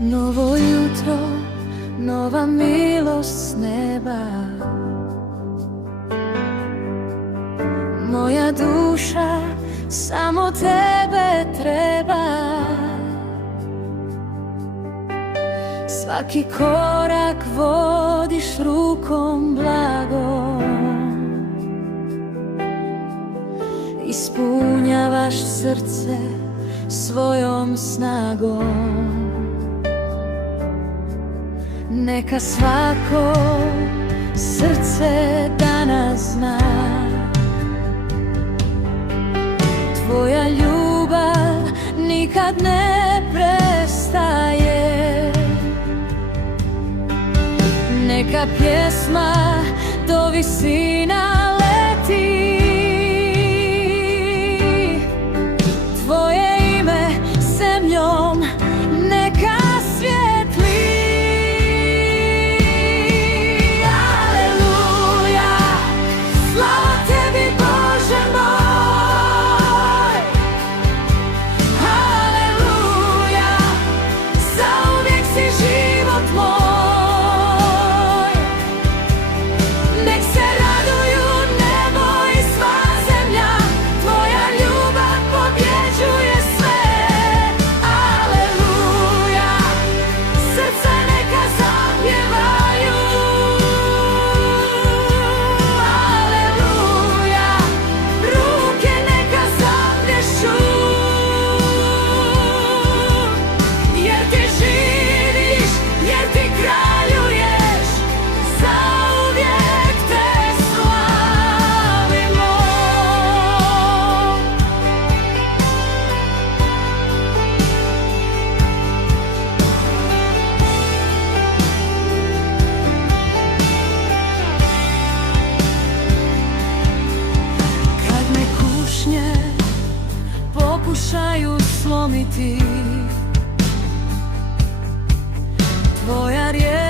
Novo jutro, nova milost s neba. Moja duša samo tebe treba. Svaki korak vodiš rukom blagom, ispunjavaš srce svojom snagom. Neka svako srce danas zna, tvoja ljubav nikad ne prestaje. Neka pjesma do visina leti, tvoje ime zemljom neka svijetli. Aleluja, slava tebi Bože moj. Aleluja, zauvijek si život moj. Nek se raduju nebo i sva zemlja, tvoja ljubav pobjeđuje sve. Aleluja, srca neka zapjevaju. Aleluja, ruke neka zaplješću, jer ti živiš, jer ti kraljuješ, zauvijek te slavimo. Kad me kušnje pokušaju slomiti, tvoja riječ